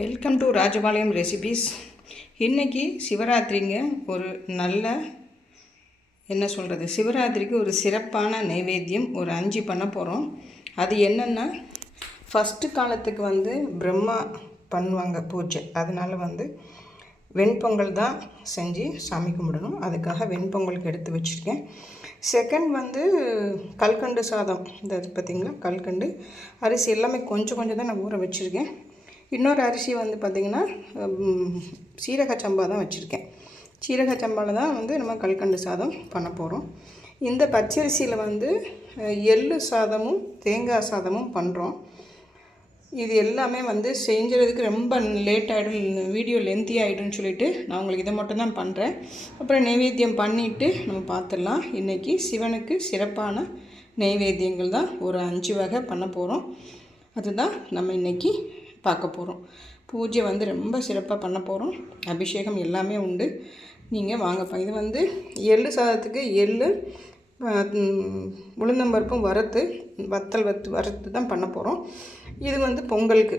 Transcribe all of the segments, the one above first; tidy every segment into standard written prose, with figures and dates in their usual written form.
Welcome to Rajapalayam recipes. இன்றைக்கி சிவராத்திரிங்க. ஒரு நல்ல சிவராத்திரிக்கு ஒரு சிறப்பான நைவேத்தியம் ஒரு 5 பண்ண போகிறோம். அது என்னென்னா, ஃபஸ்ட்டு காலத்துக்கு பிரம்மா பண்ணுவாங்க பூஜை. அதனால் வெண்பொங்கல் தான் செஞ்சு சாமி கும்பிடணும். அதுக்காக வெண்பொங்கலுக்கு எடுத்து வச்சுருக்கேன். செகண்ட் கல்கண்டு சாதம். இந்த பார்த்திங்களா, கல்கண்டு அரிசி எல்லாமே கொஞ்சம் தான் நான் ஊற வச்சுருக்கேன். இன்னொரு அரிசி பார்த்திங்கன்னா சீரக சம்பா தான் வச்சுருக்கேன். சீரக சம்பாவில் தான் நம்ம கல்கண்டு சாதம் பண்ண போகிறோம். இந்த பச்சரிசியில் எள்ளு சாதமும் தேங்காய் சாதமும் பண்ணுறோம். இது எல்லாமே செஞ்சுறதுக்கு ரொம்ப லேட் ஆகிடும், வீடியோ லென்த்தி ஆகிடும்னு சொல்லிவிட்டு நான் உங்களுக்கு இதை மட்டும் தான் பண்ணுறேன். அப்புறம் நைவேத்தியம் பண்ணிவிட்டு நம்ம பார்த்துடலாம். இன்றைக்கி சிவனுக்கு சிறப்பான நைவேத்தியங்கள் தான் ஒரு 5 வகை பண்ண போகிறோம். அதுதான் நம்ம இன்றைக்கி பார்க்க போகிறோம். பூஜை ரொம்ப சிறப்பாக பண்ண போகிறோம். அபிஷேகம் எல்லாமே உண்டு. நீங்கள் வாங்கப்பா. இது எள்ளு சாதத்துக்கு எள்ளு உளுந்தம்பருப்பும் வத்தல் வறுத்து தான் பண்ண போகிறோம். இது பொங்கலுக்கு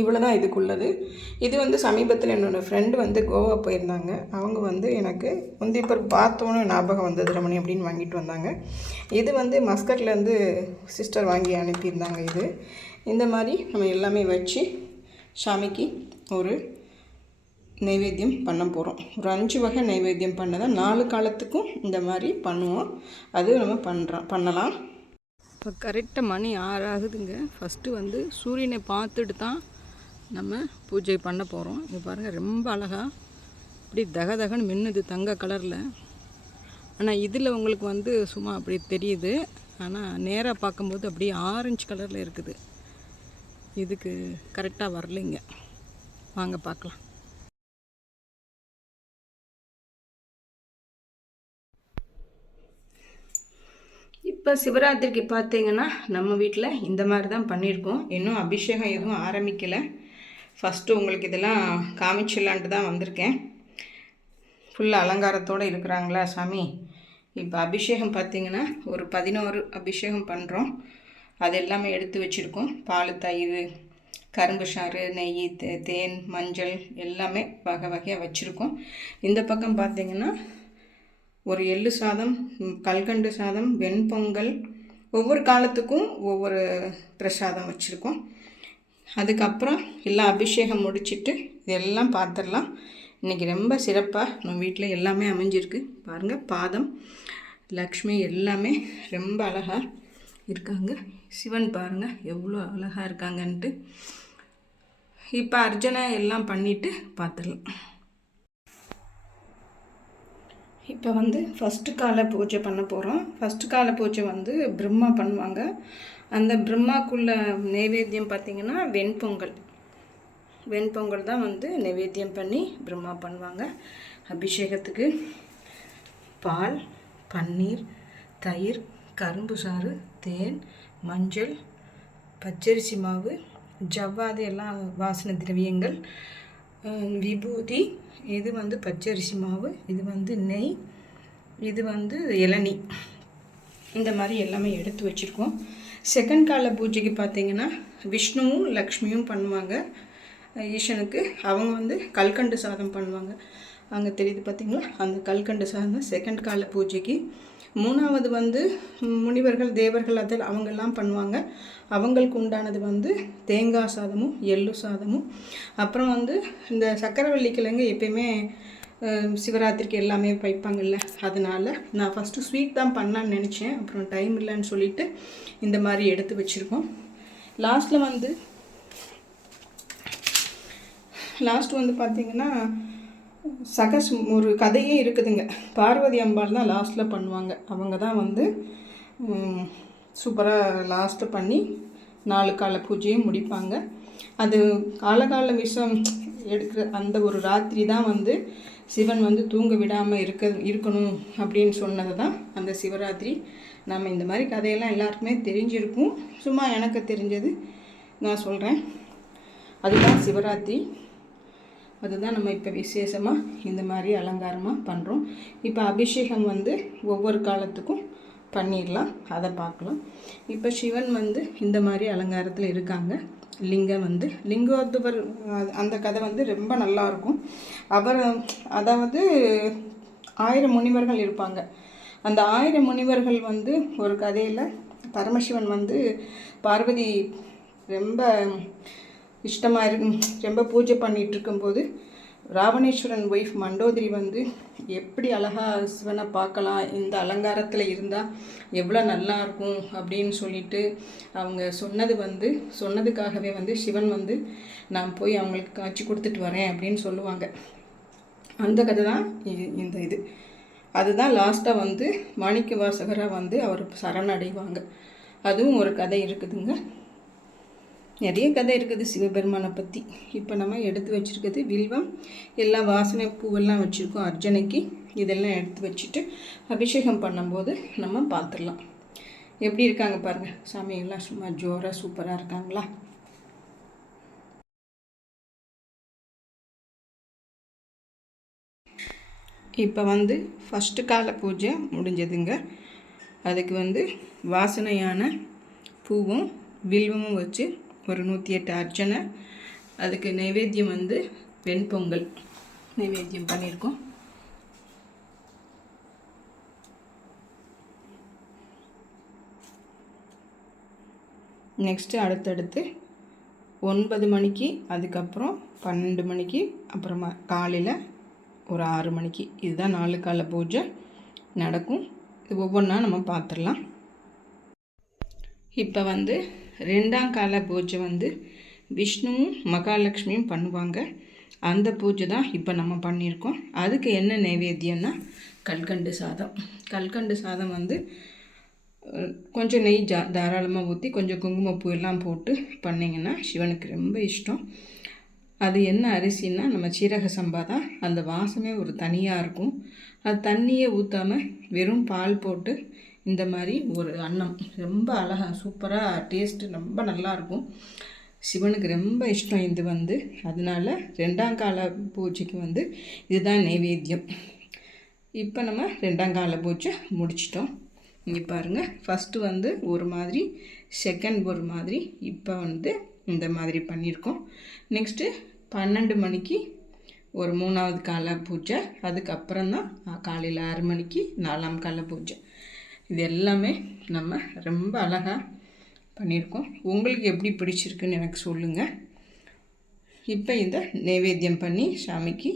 இவ்வளோ தான் இதுக்குள்ளது. இது சமீபத்தில் என்னோடய ஃப்ரெண்டு கோவா போயிருந்தாங்க. அவங்க எனக்கு முந்திப்பருப்பு பார்த்தோன்னு ஞாபகம் வந்தது, ரமணி அப்படின்னு வாங்கிட்டு வந்தாங்க. இது மஸ்கட்லேருந்து சிஸ்டர் வாங்கி அனுப்பியிருந்தாங்க. இது இந்த மாதிரி நம்ம எல்லாமே வச்சு சாமிக்கு ஒரு நைவேத்தியம் பண்ண போகிறோம். ஒரு 5 வகை நைவேத்தியம் பண்ணதான் 4 காலத்துக்கும் இந்த மாதிரி பண்ணுவோம். அது நம்ம பண்ணலாம். இப்போ கரெக்டாக மணி 6 ஆகுதுங்க. ஃபஸ்ட்டு சூரியனை பார்த்துட்டு தான் நம்ம பூஜை பண்ண போகிறோம். இது பாருங்கள், ரொம்ப அழகாக அப்படி தகன்னு மின்னுது தங்க கலரில். ஆனால் இதில் உங்களுக்கு சும்மா அப்படி தெரியுது. ஆனால் நேராக பார்க்கும்போது அப்படியே ஆரஞ்சு கலரில் இருக்குது. இதுக்கு கரெக்டாக வரலைங்க. வாங்க பார்க்கலாம். இப்போ சிவராத்திரிக்கு பார்த்தீங்கன்னா நம்ம வீட்டில் இந்த மாதிரி தான் பண்ணியிருக்கோம். இன்னும் அபிஷேகம் எதுவும் ஆரம்பிக்கலை. ஃபஸ்ட்டு உங்களுக்கு இதெல்லாம் காமிச்சிடலான்ட்டு தான் வந்திருக்கேன். ஃபுல்லாக அலங்காரத்தோடு இருக்கிறாங்களா சாமி. இப்போ அபிஷேகம் பார்த்திங்கன்னா ஒரு 11 அபிஷேகம் பண்ணுறோம். அது எல்லாமே எடுத்து வச்சுருக்கோம். பால், தயிர், கரும்பு சாறு, நெய், தேன், மஞ்சள் எல்லாமே வகையாக வச்சுருக்கோம். இந்த பக்கம் பார்த்திங்கன்னா ஒரு எள்ளு சாதம், கல்கண்டு சாதம், வெண்பொங்கல், ஒவ்வொரு காலத்துக்கும் ஒவ்வொரு பிரசாதம் வச்சுருக்கோம். அதுக்கப்புறம் எல்லாம் அபிஷேகம் முடிச்சுட்டு இதெல்லாம் பார்த்துடலாம். இன்றைக்கி ரொம்ப சிறப்பாக நம்ம வீட்டில் எல்லாமே அமைஞ்சிருக்கு. பாருங்கள், பாதம், லக்ஷ்மி எல்லாமே ரொம்ப அழகாக இருக்காங்க. சிவன் பாருங்கள் எவ்வளோ அழகாக இருக்காங்கன்ட்டு. இப்போ அர்ச்சனை எல்லாம் பண்ணிவிட்டு பார்த்துடலாம். இப்போ ஃபஸ்ட்டு கால பூஜை பண்ண போகிறோம். ஃபஸ்ட்டு கால பூஜை பிரம்மா பண்ணுவாங்க. அந்த பிரம்மாக்குள்ள நைவேத்தியம் பார்த்திங்கன்னா வெண்பொங்கல் தான் நைவேத்தியம் பண்ணி பிரம்மா பண்ணுவாங்க. அபிஷேகத்துக்கு பால், பன்னீர், தயிர், கரும்பு சாறு, தேன், மஞ்சள், பச்சரிசி மாவு, ஜவ்வாது எல்லாம் வாசனை திரவியங்கள், விபூதி, இது பச்சரிசி மாவு, இது நெய், இது இளநீ, இந்த மாதிரி எல்லாமே எடுத்து வச்சுருக்கோம். செகண்ட் கால பூஜைக்கு பார்த்திங்கன்னா விஷ்ணுவும் லக்ஷ்மியும் பண்ணுவாங்க. ஈசனுக்கு அவங்க கல்கண்டு சாதம் பண்ணுவாங்க. அங்கே தெரியுது பார்த்திங்களா, அந்த கல்கண்டு சாதம் செகண்ட் கால பூஜைக்கு. மூணாவது முனிவர்கள், தேவர்கள், அதில் அவங்கெல்லாம் பண்ணுவாங்க. அவங்களுக்கு உண்டானது தேங்காய் சாதமும் எள்ளு சாதமும். அப்புறம் இந்த சக்கரவள்ளி கிழங்கு எப்பயுமே சிவராத்திரிக்கு எல்லாமே வைப்பாங்கல்ல, அதனால் நான் ஃபஸ்ட்டு ஸ்வீட் தான் பண்ணலான்னு நினச்சேன். அப்புறம் டைம் இல்லைன்னு சொல்லிவிட்டு இந்த மாதிரி எடுத்து வச்சுருக்கோம். லாஸ்ட் பார்த்திங்கன்னா ஒரு கதையே இருக்குதுங்க. பார்வதி அம்பாள் தான் லாஸ்ட்டில் பண்ணுவாங்க. அவங்க தான் சூப்பராக லாஸ்ட்டு பண்ணி 4 கால பூஜையும் முடிப்பாங்க. அது காலகால விஷம் எடுக்கிற அந்த ஒரு ராத்திரி தான் சிவன் தூங்க விடாமல் இருக்கணும் அப்படின்னு சொன்னது தான் அந்த சிவராத்திரி. நம்ம இந்த மாதிரி கதையெல்லாம் எல்லாருக்குமே தெரிஞ்சிருக்கும். சும்மா எனக்கு தெரிஞ்சது நான் சொல்கிறேன். அதுதான் சிவராத்திரி. அதுதான் நம்ம இப்போ விசேஷமாக இந்த மாதிரி அலங்காரமாக பண்ணுறோம். இப்போ அபிஷேகம் ஒவ்வொரு காலத்துக்கும் பண்ணிடலாம், அதை பார்க்கலாம். இப்போ சிவன் இந்த மாதிரி அலங்காரத்தில் இருக்காங்க. லிங்கம் வந்து லிங்கோத்பவர் அந்த கதை வந்து ரொம்ப நல்லாயிருக்கும். அவர் அதாவது 1000 முனிவர்கள் இருப்பாங்க. அந்த 1000 முனிவர்கள் வந்து ஒரு கதையில் பரமசிவன் வந்து பார்வதி ரொம்ப இஷ்டமாக ரொம்ப பூஜை பண்ணிகிட்டு இருக்கும்போது ராவணேஸ்வரன் ஒய்ஃப் மண்டோதரி வந்து எப்படி அழகாக சிவனை பார்க்கலாம், இந்த அலங்காரத்தில் இருந்தால் எவ்வளோ நல்லாயிருக்கும் அப்படின்னு சொல்லிட்டு அவங்க சொன்னதுக்காகவே வந்து சிவன் வந்து நான் போய் அவங்களுக்கு காட்சி கொடுத்துட்டு வரேன் அப்படின்னு சொல்லுவாங்க. அந்த கதை தான் இந்த இது. அதுதான் லாஸ்ட்டாக வந்து மாணிக்க வாசகராக வந்து அவர் சரணடைவாங்க. அதுவும் ஒரு கதை இருக்குதுங்க. நிறைய கதை இருக்குது சிவபெருமானை பற்றி. இப்போ நம்ம எடுத்து வச்சுருக்கிறது வில்வம், எல்லா வாசனை பூவெல்லாம் வச்சுருக்கோம் அர்ச்சனைக்கு. இதெல்லாம் எடுத்து வச்சுட்டு அபிஷேகம் பண்ணும்போது நம்ம பார்த்துடலாம். எப்படி இருக்காங்க பாருங்கள், சாமியெல்லாம் சும்மா ஜோராக சூப்பராக இருக்காங்களா? இப்போ வந்து ஃபஸ்ட்டு கால பூஜை முடிஞ்சதுங்க. அதுக்கு வந்து வாசனையான பூவும் வில்வமும் வச்சு ஒரு 108 அர்ச்சனை. அதுக்கு நைவேத்தியம் வந்து வெண்பொங்கல் நைவேத்தியம் பண்ணியிருக்கோம். நெக்ஸ்ட்டு அடுத்தடுத்து 9 மணிக்கு, அதுக்கப்புறம் 12 மணிக்கு, அப்புறமா காலையில் ஒரு 6 மணிக்கு, இதுதான் 4 கால பூஜை நடக்கும். இது ஒவ்வொன்றா நம்ம பார்த்துடலாம். இப்போ வந்து 2ஆம் கால பூஜை வந்து விஷ்ணுவும் மகாலட்சுமியும் பண்ணுவாங்க. அந்த பூஜை தான் இப்போ நம்ம பண்ணியிருக்கோம். அதுக்கு என்ன நைவேத்தியம்னா கல்கண்டு சாதம். கல்கண்டு சாதம் வந்து கொஞ்சம் நெய் தாராளமாக ஊற்றி கொஞ்சம் குங்குமப்பூ எல்லாம் போட்டு பண்ணிங்கன்னா சிவனுக்கு ரொம்ப இஷ்டம். அது என்ன அரிசின்னா நம்ம சீரக சம்பா தான். அந்த வாசமே ஒரு தனியாக இருக்கும். அது தண்ணியே ஊற்றாமல் வெறும் பால் போட்டு இந்த மாதிரி ஒரு அன்னம் ரொம்ப அழகாக சூப்பராக டேஸ்ட்டு ரொம்ப நல்லாயிருக்கும். சிவனுக்கு ரொம்ப இஷ்டம் இது வந்து. அதனால 2ஆம் கால பூஜைக்கு வந்து இதுதான் நைவேத்தியம். இப்போ நம்ம 2ஆம் கால பூஜை முடிச்சிட்டோம். இங்கே பாருங்கள், ஃபஸ்ட்டு வந்து ஒரு மாதிரி, செகண்ட் ஒரு மாதிரி, இப்போ வந்து இந்த மாதிரி பண்ணியிருக்கோம். நெக்ஸ்ட்டு 12 மணிக்கு ஒரு 3ஆவது கால பூஜை. அதுக்கப்புறம் தான் காலையில் 6 மணிக்கு 4ஆம் கால பூஜை. இது எல்லாமே நம்ம ரொம்ப அழகாக பண்ணியிருக்கோம். உங்களுக்கு எப்படி பிடிச்சிருக்குன்னு எனக்கு சொல்லுங்கள். இப்போ இந்த நைவேத்தியம் பண்ணி சாமிக்கு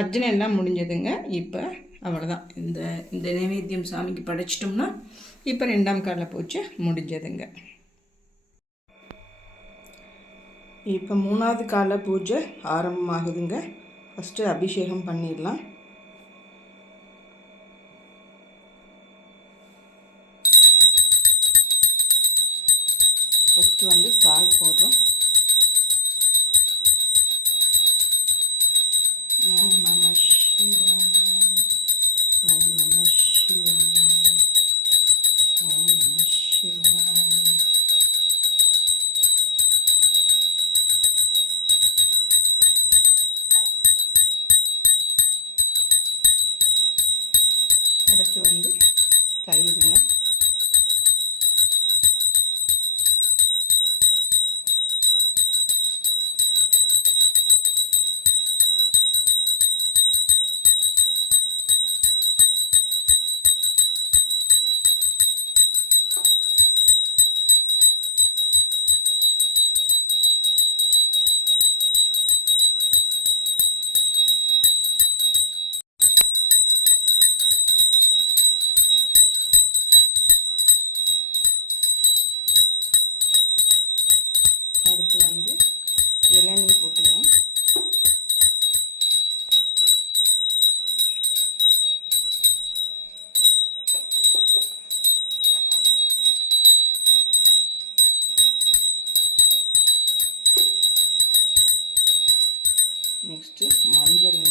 அர்ச்சனை எல்லாம் முடிஞ்சதுங்க. இப்போ அவ்வளோதான். இந்த நைவேத்தியம் சாமிக்கு படைச்சிட்டோம்னா இப்போ 2ஆம் கால பூஜை முடிஞ்சதுங்க. இப்போ 3ஆவது கால பூஜை ஆரம்பமாகுதுங்க. ஃபஸ்ட்டு அபிஷேகம் பண்ணிடலாம். ஃபஸ்ட்டு வந்து பால் போடுறோம். ஓம் நம சிவாய, ஓம் நம சிவாய, ஓம் நம சிவாய. அடுத்து வந்து தயிருங்க. அடுத்து வந்து இளநீ போட்டுக்கலாம். நெக்ஸ்ட்டு மஞ்சள்.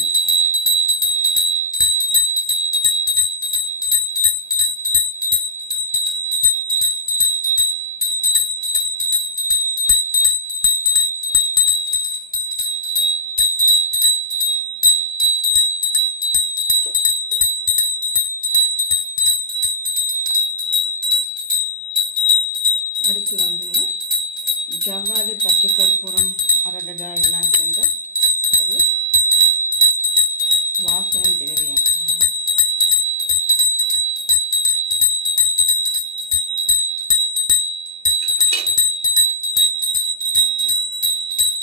அடுத்து வந்துங்க ஜவ்வாது, பச்சை கற்பூரம், அரகஜா எல்லாம் சேர்ந்த ஒரு வாசனை திரவியம்.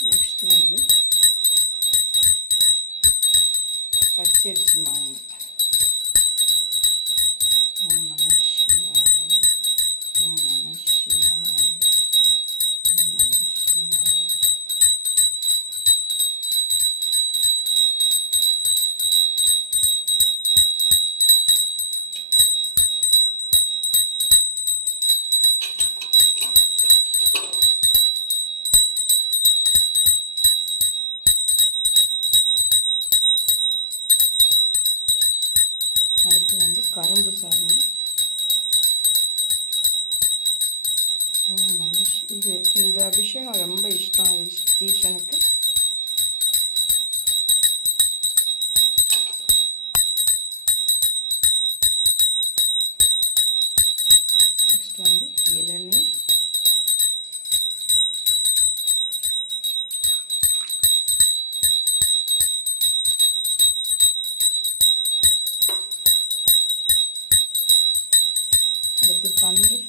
நெக்ஸ்ட்டு வந்து பச்சரிசி மாவு. ஓம் நம சிவாய, ஓம் நம சிவாய, ஓம் நம சிவாய. அடுத்து வந்து கரும்பு சாதம். ஓம் நம இந்த அபிஷேகம் ரொம்ப இஷ்டம் ஈசனுக்கு. நெக்ஸ்ட் வந்து இளநீர். அடுத்து பன்னீர்.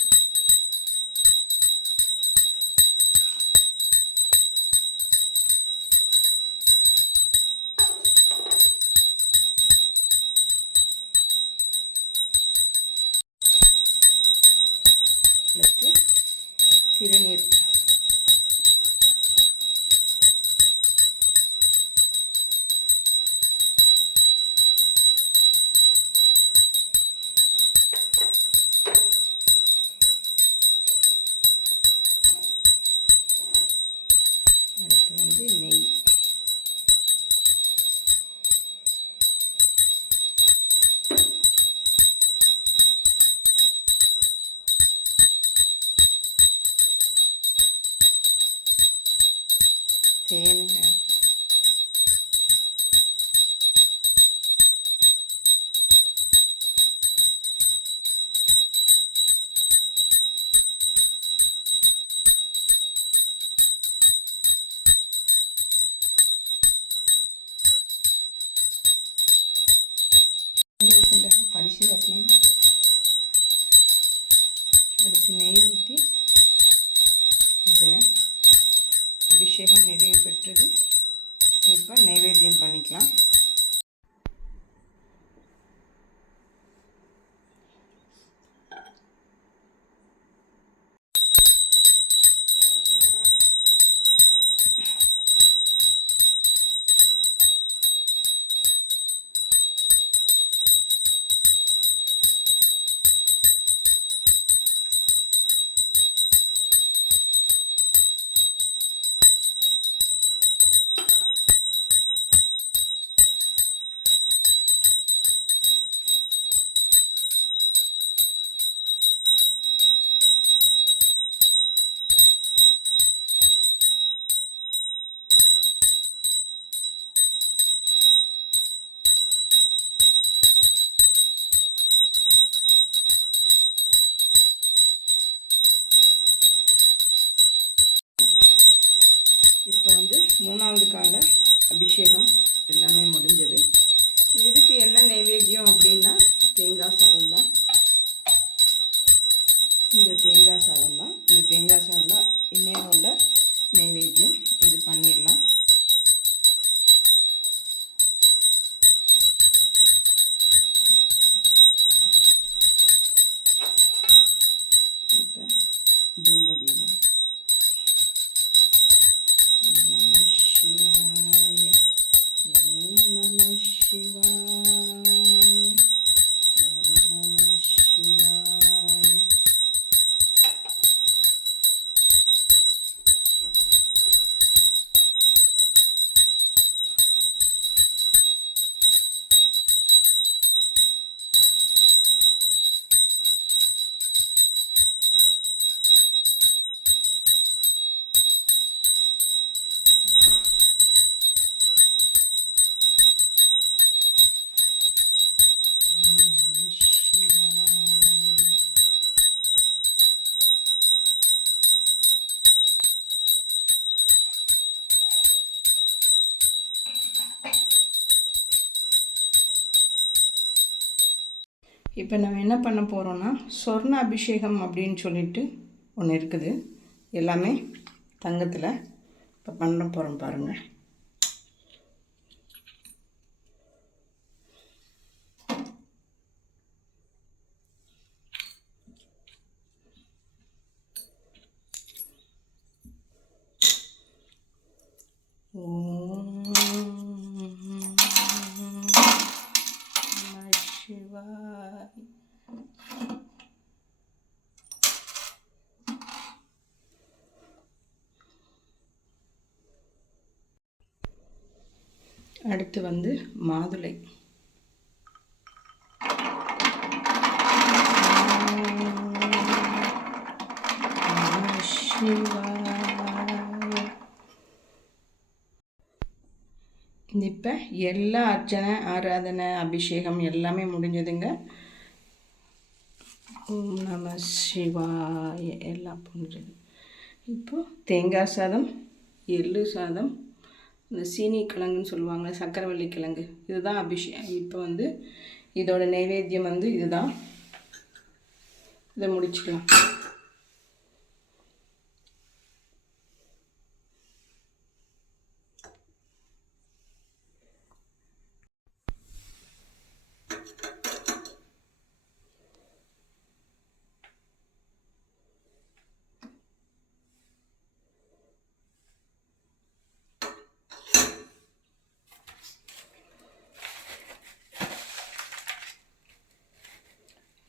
அடுத்து திருநீர். அடுத்து வந்து நெய். தேனுங்க. படிச்சு தட்டினேன். அடுத்து நெய் ஊற்றி இதில் அபிஷேகம் நிறைவு பெற்றது. இப்போ நைவேத்தியம் பண்ணிக்கலாம். இப்போ வந்து 3வது கால அபிஷேகம் எல்லாமே முடிஞ்சது. இதுக்கு என்ன நைவேத்தியம் அப்படின்னா தேங்காய் சாதம் தான். இந்த தேங்காய் சாதம் தான் இன்னும் உள்ள நைவேத்தியம். இது பண்ணிடலாம். இப்போ தூபதீபம். ஓம் நம சிவாய, ஓம் நம சிவாய, ஓம் நம சிவாய. இப்போ நம்ம என்ன பண்ண போகிறோன்னா சொர்ண அபிஷேகம் அப்படின்னு சொல்லிட்டு ஒன்று இருக்குது. எல்லாமே தங்கத்தில் இப்போ பண்ண போகிறோம் பாருங்கள். அடுத்து வந்து மாதுளை. இப்போ எல்லா அர்ச்சனை ஆராதனை அபிஷேகம் எல்லாமே முடிஞ்சதுங்க. ஓம் நம சிவாய எல்லாம் முடிஞ்சது. இப்போது தேங்காய் சாதம், எள்ளு சாதம், இந்த சீனி கிழங்குன்னு சொல்லுவாங்க, சக்கரவள்ளி கிழங்கு, இதுதான் அபிஷேகம். இப்போ வந்து இதோட நைவேத்தியம் வந்து இதுதான். இதை முடிச்சுக்கலாம்.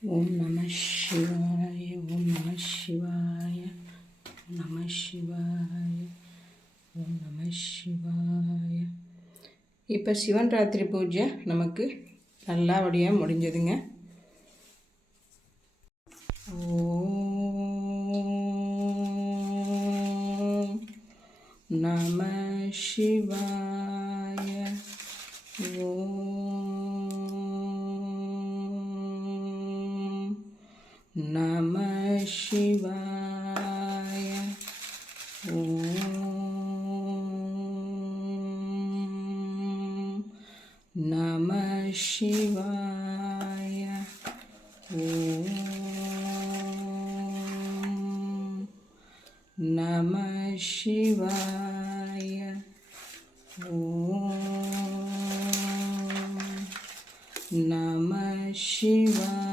ஓம் நம சிவாய, ஓம் நம சிவாய, ஓம் நம சிவாய, ஓம் நம சிவாய. இப்போ சிவன் ராத்திரி பூஜை நமக்கு நல்லபடியாக முடிஞ்சதுங்க. ஓம் நம சிவாய. ஓம் நம சிவாய. ஓம் நம சிவாய. ஓம் நம சிவாய. ஓம் நம சிவாய.